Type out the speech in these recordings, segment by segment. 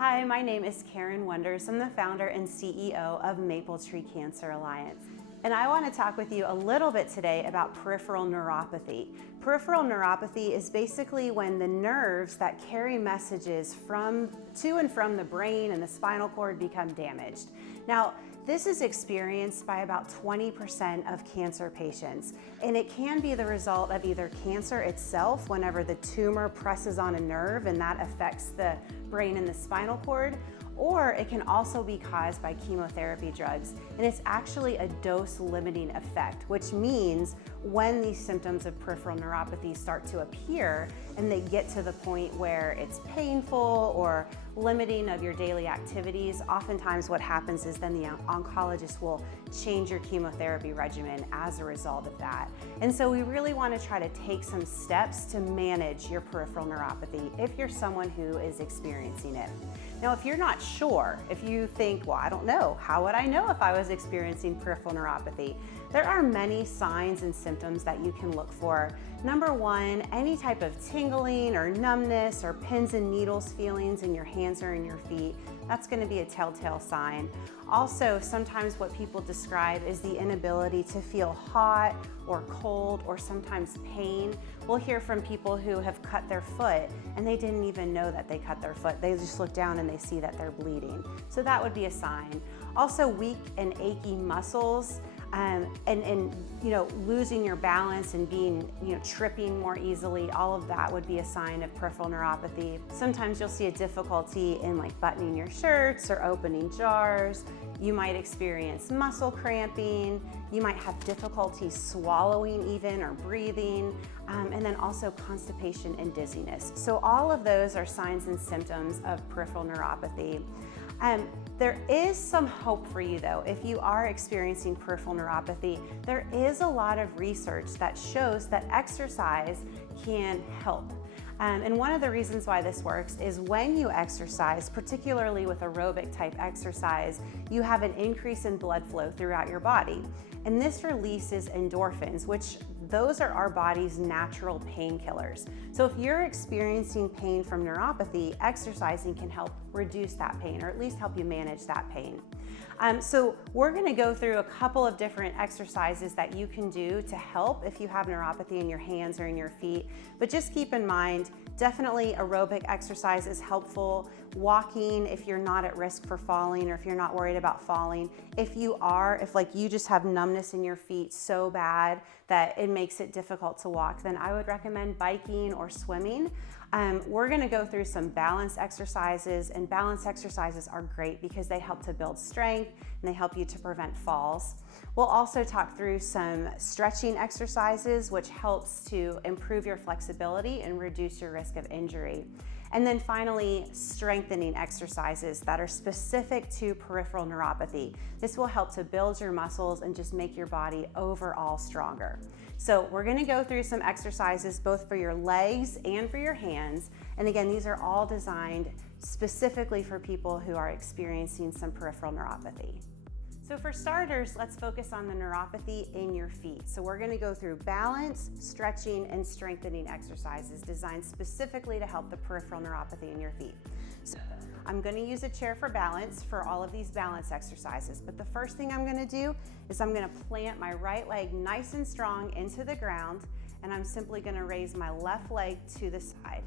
Hi, my name is Karen Wonders. I'm the founder and CEO of Maple Tree Cancer Alliance. And I want to talk with you a little bit today about peripheral neuropathy. Peripheral neuropathy is basically when the nerves that carry messages to and from the brain and the spinal cord become damaged. Now, this is experienced by about 20% of cancer patients, and it can be the result of either cancer itself, whenever the tumor presses on a nerve and that affects the brain and the spinal cord, or it can also be caused by chemotherapy drugs. And it's actually a dose-limiting effect, which means when these symptoms of peripheral neuropathy start to appear and they get to the point where it's painful or limiting of your daily activities, oftentimes what happens is then the oncologist will change your chemotherapy regimen as a result of that. And so we really want to try to take some steps to manage your peripheral neuropathy if you're someone who is experiencing it. Now, if you're not sure, if you think, well, I don't know, how would I know if I was experiencing peripheral neuropathy? There are many signs and symptoms that you can look for. Number one, any type of tingling or numbness or pins and needles feelings in your hands or in your feet. That's going to be a telltale sign. Also, sometimes what people describe is the inability to feel hot or cold or sometimes pain. We'll hear from people who have cut their foot and they didn't even know that they cut their foot. They just look down and they see that they're bleeding. So that would be a sign. Also, weak and achy muscles. And losing your balance and being, tripping more easily, all of that would be a sign of peripheral neuropathy. Sometimes you'll see a difficulty in buttoning your shirts or opening jars. You might experience muscle cramping. You might have difficulty swallowing even or breathing, and then also constipation and dizziness. So all of those are signs and symptoms of peripheral neuropathy. There is some hope for you though. If you are experiencing peripheral neuropathy, there is a lot of research that shows that exercise can help. And one of the reasons why this works is when you exercise, particularly with aerobic type exercise, you have an increase in blood flow throughout your body. And this releases endorphins, which those are our body's natural painkillers. So if you're experiencing pain from neuropathy, exercising can help reduce that pain, or at least help you manage that pain. So we're gonna go through a couple of different exercises that you can do to help if you have neuropathy in your hands or in your feet. But just keep in mind, definitely aerobic exercise is helpful. Walking, if you're not at risk for falling or if you're not worried about falling. If you just have numbness in your feet so bad that it makes it difficult to walk, then I would recommend biking or swimming. We're gonna go through some balance exercises, and balance exercises are great because they help to build strength and they help you to prevent falls. We'll also talk through some stretching exercises, which helps to improve your flexibility and reduce your risk of injury. And then finally, strengthening exercises that are specific to peripheral neuropathy. This will help to build your muscles and just make your body overall stronger. So we're gonna go through some exercises both for your legs and for your hands. And again, these are all designed specifically for people who are experiencing some peripheral neuropathy. So for starters, let's focus on the neuropathy in your feet. So we're gonna go through balance, stretching, and strengthening exercises designed specifically to help the peripheral neuropathy in your feet. So I'm gonna use a chair for balance for all of these balance exercises, but the first thing I'm gonna do is I'm gonna plant my right leg nice and strong into the ground, and I'm simply gonna raise my left leg to the side,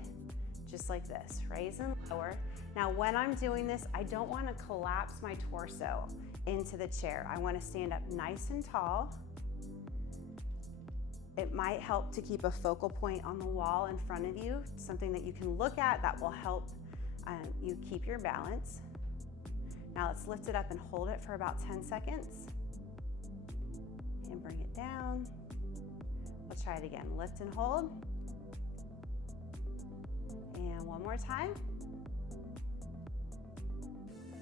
just like this, raise and lower. Now when I'm doing this, I don't wanna collapse my torso into the chair. I wanna stand up nice and tall. It might help to keep a focal point on the wall in front of you, something that you can look at that will help you keep your balance. Now let's lift it up and hold it for about 10 seconds. And bring it down. We'll try it again. Lift and hold. And one more time.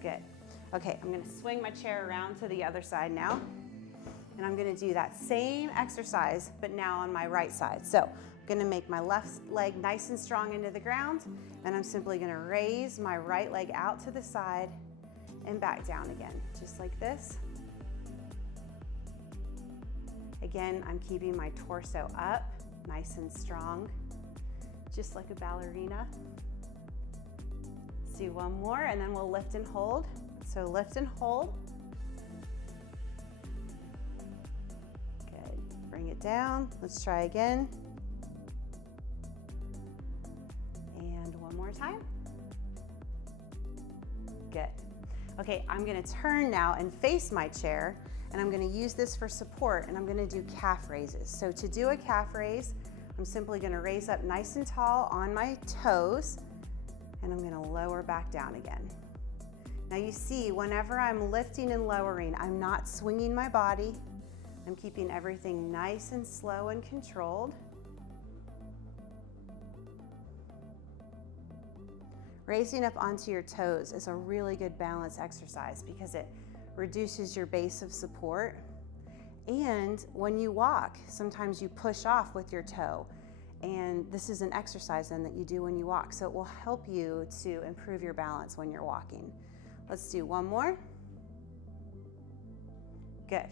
Good. Okay, I'm gonna swing my chair around to the other side now. And I'm gonna do that same exercise, but now on my right side. So I'm gonna make my left leg nice and strong into the ground, and I'm simply gonna raise my right leg out to the side and back down again, just like this. Again, I'm keeping my torso up, nice and strong, just like a ballerina. Let's do one more and then we'll lift and hold. So lift and hold. Good. Bring it down. Let's try again. And one more time. Good. Okay, I'm gonna turn now and face my chair, and I'm gonna use this for support, and I'm gonna do calf raises. So to do a calf raise, I'm simply gonna raise up nice and tall on my toes, and I'm gonna lower back down again. Now you see, whenever I'm lifting and lowering, I'm not swinging my body. I'm keeping everything nice and slow and controlled. Raising up onto your toes is a really good balance exercise because it reduces your base of support. And when you walk, sometimes you push off with your toe. And this is an exercise then that you do when you walk. So it will help you to improve your balance when you're walking. Let's do one more. Good.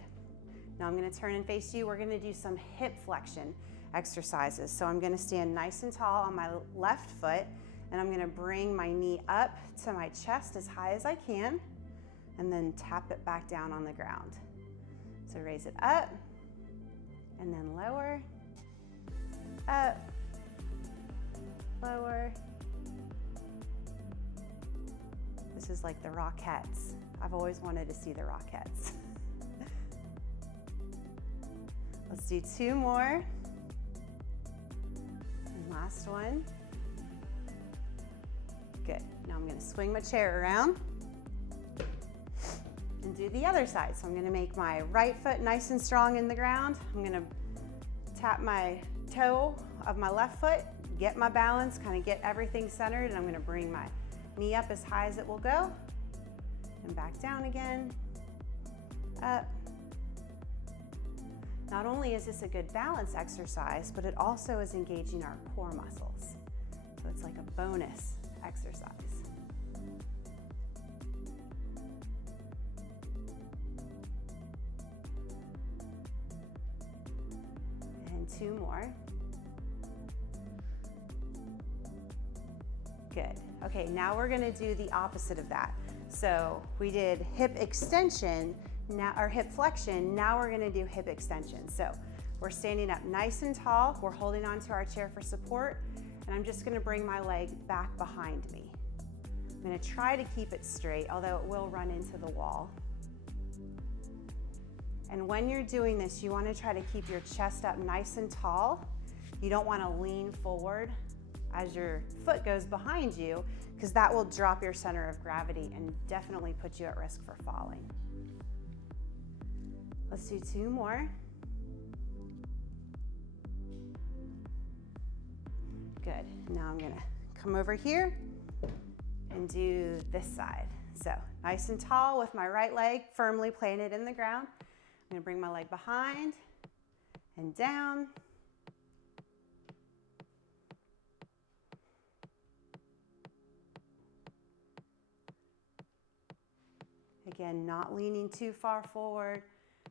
Now I'm gonna turn and face you. We're gonna do some hip flexion exercises. So I'm gonna stand nice and tall on my left foot, and I'm gonna bring my knee up to my chest as high as I can, and then tap it back down on the ground. So raise it up, and then lower, up, lower. This is like the Rockettes. I've always wanted to see the Rockettes. Let's do two more. And last one. Good. Now I'm gonna swing my chair around and do the other side. So I'm gonna make my right foot nice and strong in the ground. I'm gonna tap my toe of my left foot, get my balance, kind of get everything centered, and I'm gonna bring my knee up as high as it will go, and back down again, up. Not only is this a good balance exercise, but it also is engaging our core muscles. So it's like a bonus exercise. And two more. Good. Okay, now we're gonna do the opposite of that. So we did hip extension, now, or hip flexion, now we're gonna do hip extension. So we're standing up nice and tall, we're holding onto our chair for support, and I'm just gonna bring my leg back behind me. I'm gonna try to keep it straight, although it will run into the wall. And when you're doing this, you wanna try to keep your chest up nice and tall. You don't wanna lean forward as your foot goes behind you, because that will drop your center of gravity and definitely put you at risk for falling. Let's do two more. Good. Now I'm gonna come over here and do this side. So nice and tall with my right leg firmly planted in the ground. I'm gonna bring my leg behind and down. Again, not leaning too far forward,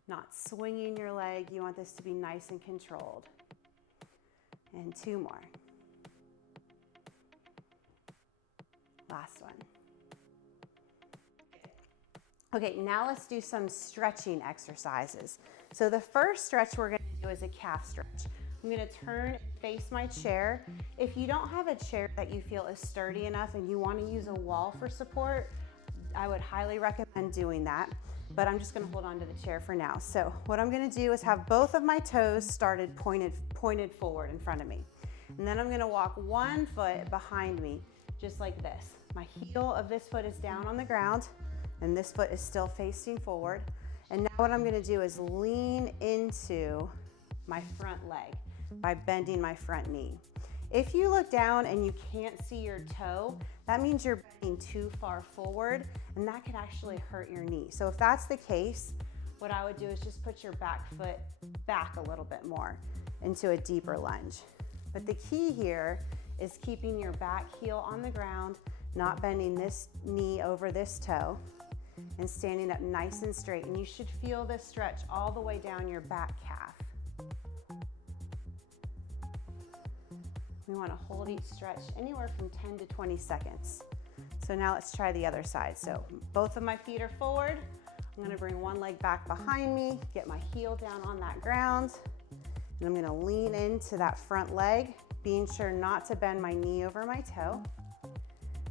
not swinging your leg. You want this to be nice and controlled. And two more. Last one. Okay, now let's do some stretching exercises. So the first stretch we're gonna do is a calf stretch. I'm gonna turn and face my chair. If you don't have a chair that you feel is sturdy enough and you wanna use a wall for support, I would highly recommend doing that, but I'm just gonna hold on to the chair for now. So what I'm gonna do is have both of my toes started pointed forward in front of me. And then I'm gonna walk one foot behind me, just like this. My heel of this foot is down on the ground, and this foot is still facing forward. And now what I'm gonna do is lean into my front leg by bending my front knee. If you look down and you can't see your toe, that means you're bending too far forward, and that could actually hurt your knee. So if that's the case, what I would do is just put your back foot back a little bit more into a deeper lunge. But the key here is keeping your back heel on the ground, not bending this knee over this toe, and standing up nice and straight. And you should feel this stretch all the way down your back calf. We want to hold each stretch anywhere from 10 to 20 seconds. So now let's try the other side. So both of my feet are forward. I'm gonna bring one leg back behind me, get my heel down on that ground, and I'm gonna lean into that front leg, being sure not to bend my knee over my toe.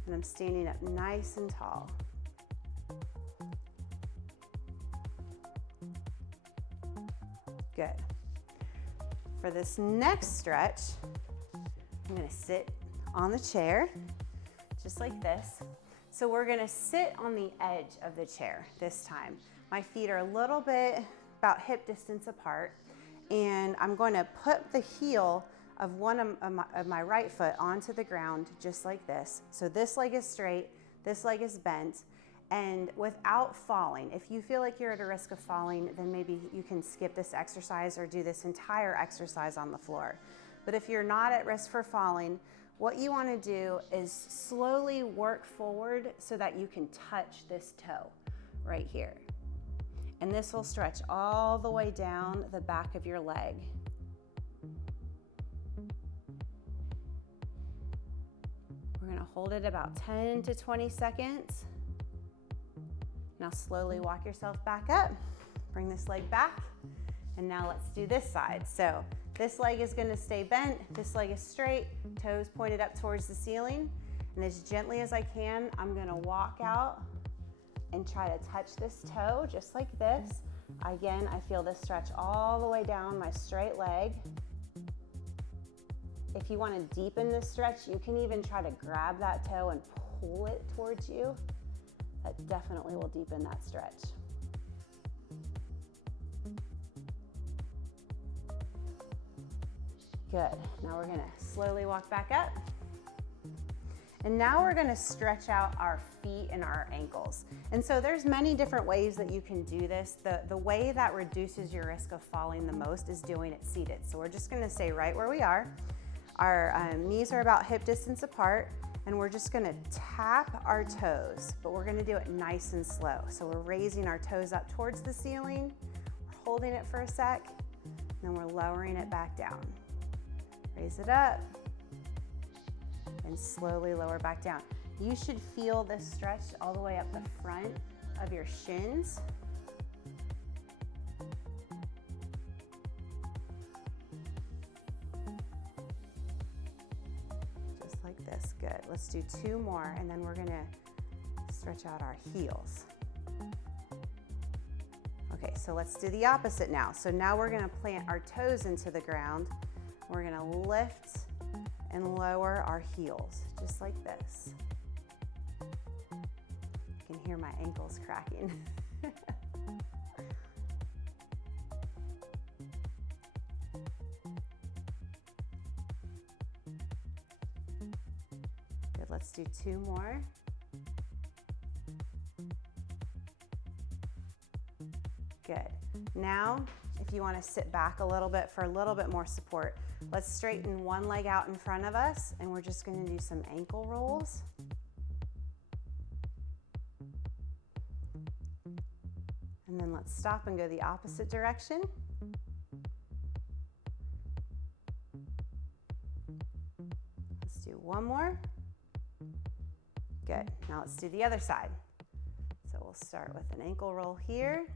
And I'm standing up nice and tall. Good. For this next stretch, I'm gonna sit on the chair, just like this. So we're gonna sit on the edge of the chair this time. My feet are a little bit about hip distance apart, and I'm going to put the heel of one of my right foot onto the ground, just like this. So this leg is straight, this leg is bent, and without falling. If you feel like you're at a risk of falling, then maybe you can skip this exercise or do this entire exercise on the floor. But if you're not at risk for falling, what you want to do is slowly work forward so that you can touch this toe right here. And this will stretch all the way down the back of your leg. We're going to hold it about 10 to 20 seconds. Now slowly walk yourself back up. Bring this leg back. And now let's do this side. So this leg is going to stay bent, this leg is straight, toes pointed up towards the ceiling. And as gently as I can, I'm going to walk out and try to touch this toe just like this. Again, I feel this stretch all the way down my straight leg. If you want to deepen this stretch, you can even try to grab that toe and pull it towards you. That definitely will deepen that stretch. Good. Now we're going to slowly walk back up. And now we're going to stretch out our feet and our ankles. And so there's many different ways that you can do this. The way that reduces your risk of falling the most is doing it seated. So we're just going to stay right where we are. Our knees are about hip distance apart, and we're just going to tap our toes, but we're going to do it nice and slow. So we're raising our toes up towards the ceiling, we're holding it for a sec, then we're lowering it back down. Raise it up, and slowly lower back down. You should feel this stretch all the way up the front of your shins. Just like this, good. Let's do 2 more, and then we're gonna stretch out our heels. Okay, so let's do the opposite now. So now we're gonna plant our toes into the ground. We're gonna lift and lower our heels, just like this. You can hear my ankles cracking. Good, let's do 2 more. Good. Now, if you want to sit back a little bit for a little bit more support, let's straighten one leg out in front of us, and we're just going to do some ankle rolls. And then let's stop and go the opposite direction. Let's do 1 more. Good. Now let's do the other side. So we'll start with an ankle roll here.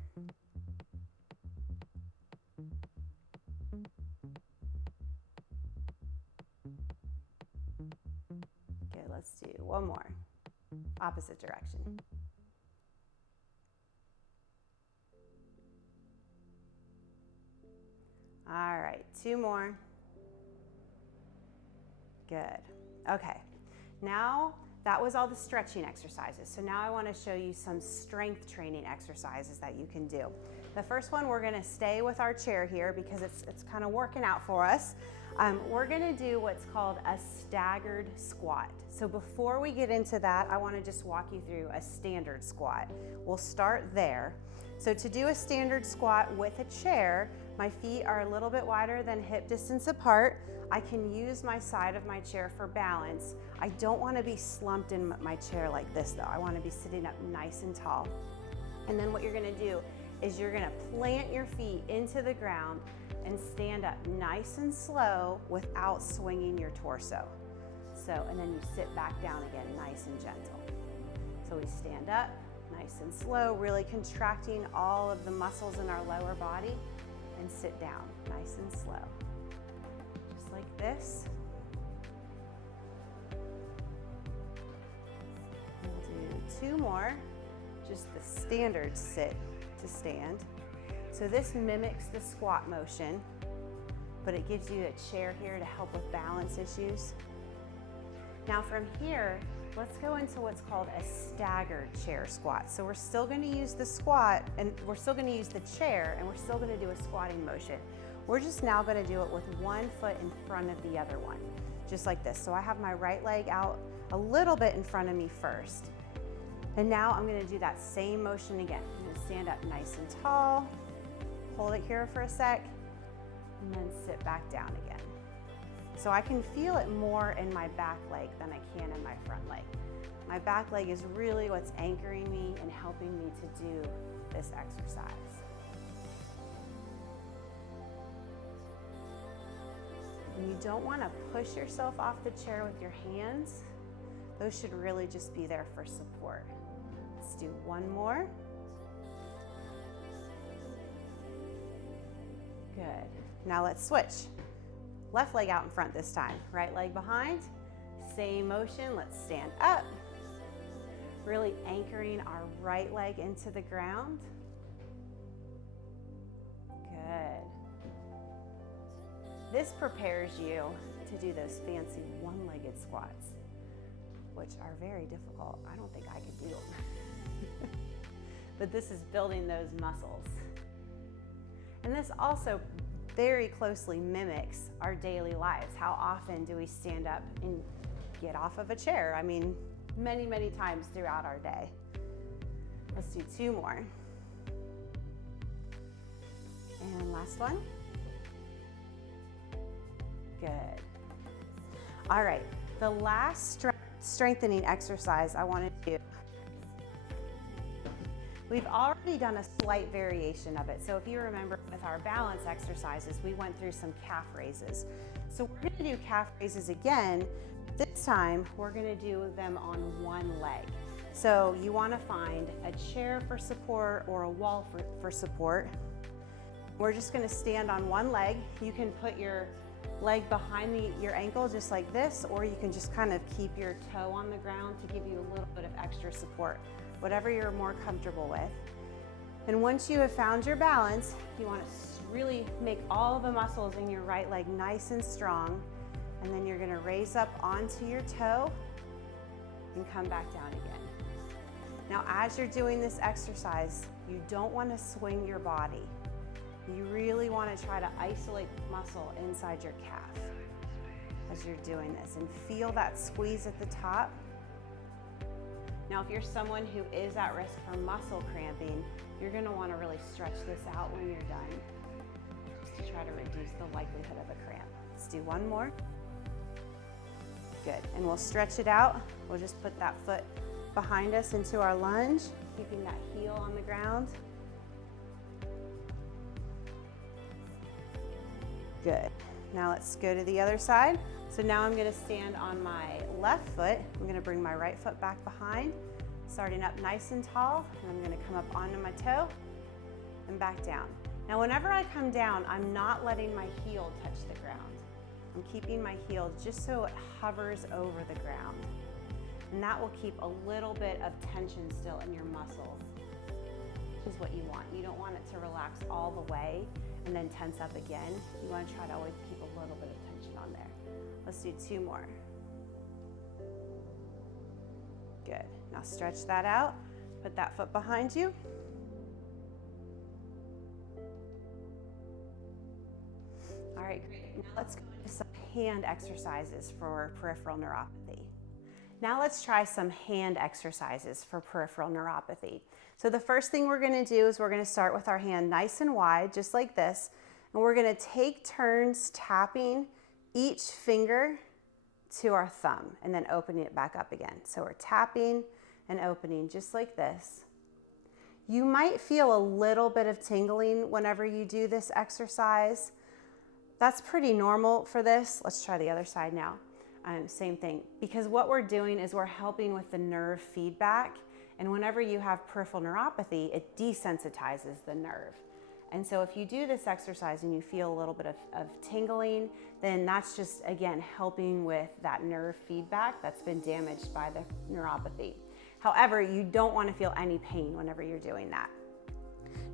Good, let's do 1 more. Opposite direction. All right, 2 more. Good. Okay, now that was all the stretching exercises. So now I want to show you some strength training exercises that you can do. The first one, we're going to stay with our chair here because it's kind of working out for us. We're going to do what's called a staggered squat. So before we get into that, I want to just walk you through a standard squat. We'll start there. So to do a standard squat with a chair, my feet are a little bit wider than hip distance apart. I can use my side of my chair for balance. I don't want to be slumped in my chair like this though. I want to be sitting up nice and tall. And then what you're going to do is you're going to plant your feet into the ground and stand up nice and slow without swinging your torso. So, and then you sit back down again, nice and gentle. we stand up, nice and slow, really contracting all of the muscles in our lower body, and sit down, nice and slow. Just like this. We'll do 2 more, just the standard sit to stand. So this mimics the squat motion, but it gives you a chair here to help with balance issues. Now from here, let's go into what's called a staggered chair squat. So we're still going to use the squat, and we're still going to use the chair, and we're still going to do a squatting motion. We're just now going to do it with one foot in front of the other one, just like this. So I have my right leg out a little bit in front of me first. And now I'm going to do that same motion again. I'm going to stand up nice and tall, hold it here for a sec, and then sit back down again. So I can feel it more in my back leg than I can in my front leg. My back leg is really what's anchoring me and helping me to do this exercise. And you don't want to push yourself off the chair with your hands. Those should really just be there for support. Let's do one more. Good. Now let's switch. Left leg out in front this time, right leg behind. Same motion, let's stand up. Really anchoring our right leg into the ground. Good. This prepares you to do those fancy one-legged squats, which are very difficult. I don't think I could do them. But this is building those muscles. And this also very closely mimics our daily lives. How often do we stand up and get off of a chair? I mean, many, many times throughout our day. Let's do 2 more. And last one. Good. All right, the last strengthening exercise I want to do. We've already done a slight variation of it. So if you remember with our balance exercises, we went through some calf raises. So we're going to do calf raises again. This time, we're going to do them on one leg. So you want to find a chair for support or a wall for support. We're just going to stand on one leg. You can put your leg behind your ankle just like this, or you can just kind of keep your toe on the ground to give you a little bit of extra support, whatever you're more comfortable with. And once you have found your balance, you want to really make all the muscles in your right leg nice and strong, and then you're going to raise up onto your toe and come back down again. Now, as you're doing this exercise, you don't want to swing your body. You really want to try to isolate the muscle inside your calf as you're doing this, and feel that squeeze at the top. Now, if you're someone who is at risk for muscle cramping, you're going to want to really stretch this out when you're done, just to try to reduce the likelihood of a cramp. Let's do one more. Good, and we'll stretch it out. We'll just put that foot behind us into our lunge, keeping that heel on the ground. Good. Now let's go to the other side. So now I'm going to stand on my left foot. I'm going to bring my right foot back behind, starting up nice and tall, and I'm going to come up onto my toe and back down. Now whenever I come down, I'm not letting my heel touch the ground. I'm keeping my heel just so it hovers over the ground. And that will keep a little bit of tension still in your muscle, which is what you want. You don't want it to relax all the way and then tense up again. You want to try to always keep a little bit of tension on there. Let's do 2 more. Good. Now stretch that out. Put that foot behind you. All right, great. Now let's go into some hand exercises for peripheral neuropathy. Now let's try some hand exercises for peripheral neuropathy. So the first thing we're going to do is we're going to start with our hand nice and wide, just like this, and we're going to take turns tapping each finger to our thumb and then opening it back up again. So we're tapping and opening just like this. You might feel a little bit of tingling whenever you do this exercise. That's pretty normal for this. Let's try the other side now. Same thing, because what we're doing is we're helping with the nerve feedback, And whenever you have peripheral neuropathy, it desensitizes the nerve. And so if you do this exercise and you feel a little bit of tingling, then that's just, again, helping with that nerve feedback that's been damaged by the neuropathy. However, you don't want to feel any pain whenever you're doing that.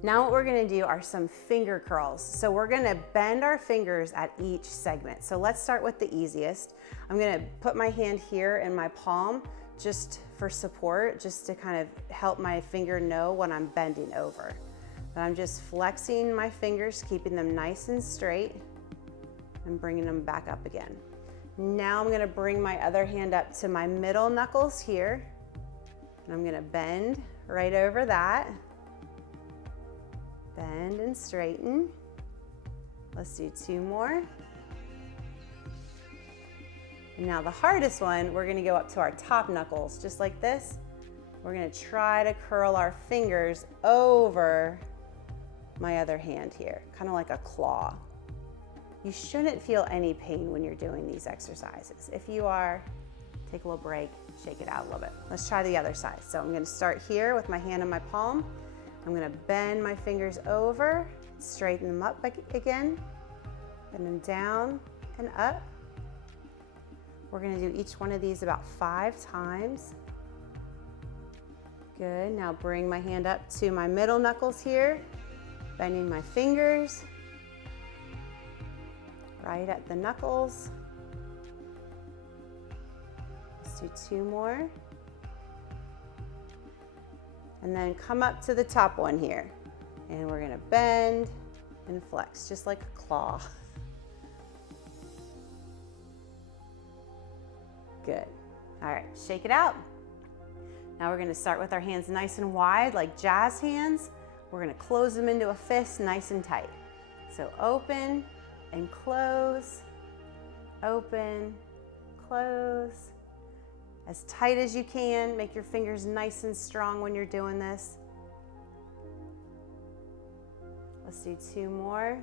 Now what we're going to do are some finger curls. So we're going to bend our fingers at each segment. So let's start with the easiest. I'm going to put my hand here in my palm just for support, just to kind of help my finger know when I'm bending over. But I'm just flexing my fingers, keeping them nice and straight, and bringing them back up again. Now I'm going to bring my other hand up to my middle knuckles here, and I'm going to bend right over that. Bend and straighten. Let's do 2 more. And now the hardest one, we're going to go up to our top knuckles, just like this. We're going to try to curl our fingers over my other hand here, kind of like a claw. You shouldn't feel any pain when you're doing these exercises. If you are, take a little break, shake it out a little bit. Let's try the other side. So I'm going to start here with my hand in my palm. I'm going to bend my fingers over, straighten them up again, bend them down and up. We're going to do each one of these about 5 times. Good. Now bring my hand up to my middle knuckles here, bending my fingers right at the knuckles. Let's do 2 more. And then come up to the top one here. And we're going to bend and flex, just like a claw. Good. All right, shake it out. Now we're going to start with our hands nice and wide, like jazz hands. We're going to close them into a fist nice and tight. So open and close, open, close. As tight as you can. Make your fingers nice and strong when you're doing this. Let's do 2 more.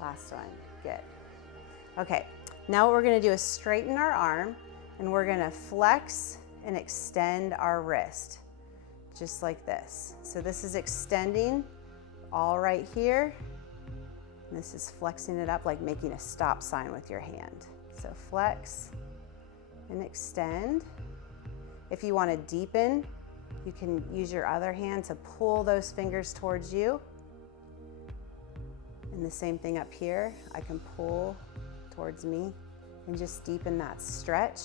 Last one. Good. Okay, now what we're going to do is straighten our arm, and we're going to flex and extend our wrist, just like this. So this is extending all right here, and this is flexing it up, like making a stop sign with your hand. So flex and extend. If you want to deepen, you can use your other hand to pull those fingers towards you. And the same thing up here, I can pull towards me and just deepen that stretch.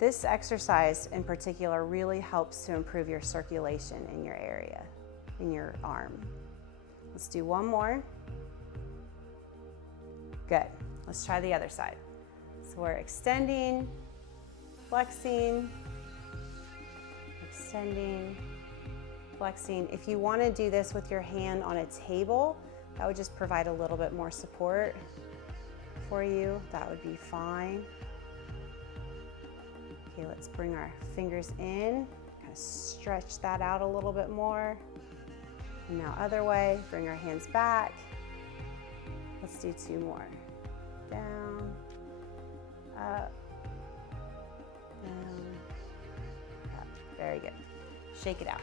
This exercise in particular really helps to improve your circulation in your area, in your arm. Let's do 1 more. Good. Let's try the other side. So we're extending, flexing, extending, flexing. If you want to do this with your hand on a table, that would just provide a little bit more support for you. That would be fine. Okay, let's bring our fingers in, kind of stretch that out a little bit more. And now other way, bring our hands back. Let's do 2 more. Down, up, down, up. Very good. Shake it out.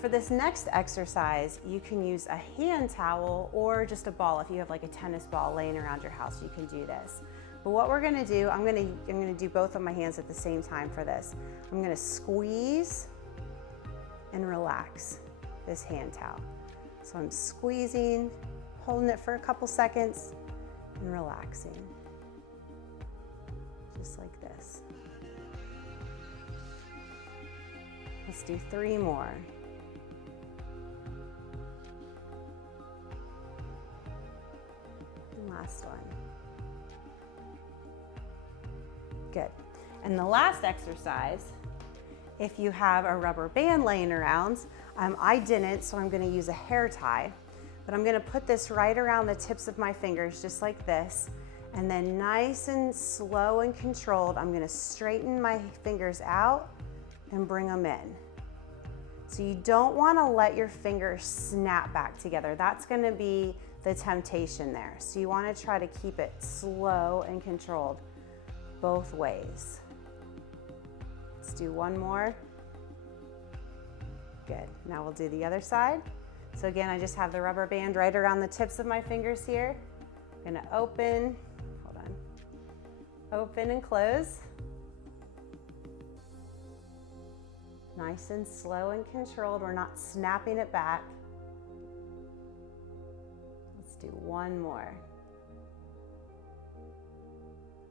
For this next exercise, you can use a hand towel or just a ball. If you have like a tennis ball laying around your house, you can do this. But what we're gonna do, I'm gonna do both of my hands at the same time for this. I'm gonna squeeze and relax this hand towel. So I'm squeezing, holding it for a couple seconds, and relaxing. Just like this. Let's do 3 more. And last one. Good. And the last exercise, if you have a rubber band laying around, I didn't, so I'm going to use a hair tie. But I'm going to put this right around the tips of my fingers, just like this. And then nice and slow and controlled, I'm going to straighten my fingers out and bring them in. So you don't want to let your fingers snap back together. That's going to be the temptation there. So you want to try to keep it slow and controlled both ways. Let's do one more. Good. Now we'll do the other side. So again, I just have the rubber band right around the tips of my fingers here. I'm gonna open, hold on, open and close. Nice and slow and controlled. We're not snapping it back. Let's do one more.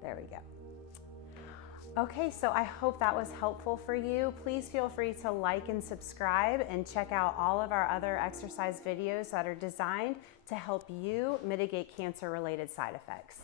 There we go. Okay, so I hope that was helpful for you. Please feel free to like and subscribe and check out all of our other exercise videos that are designed to help you mitigate cancer-related side effects.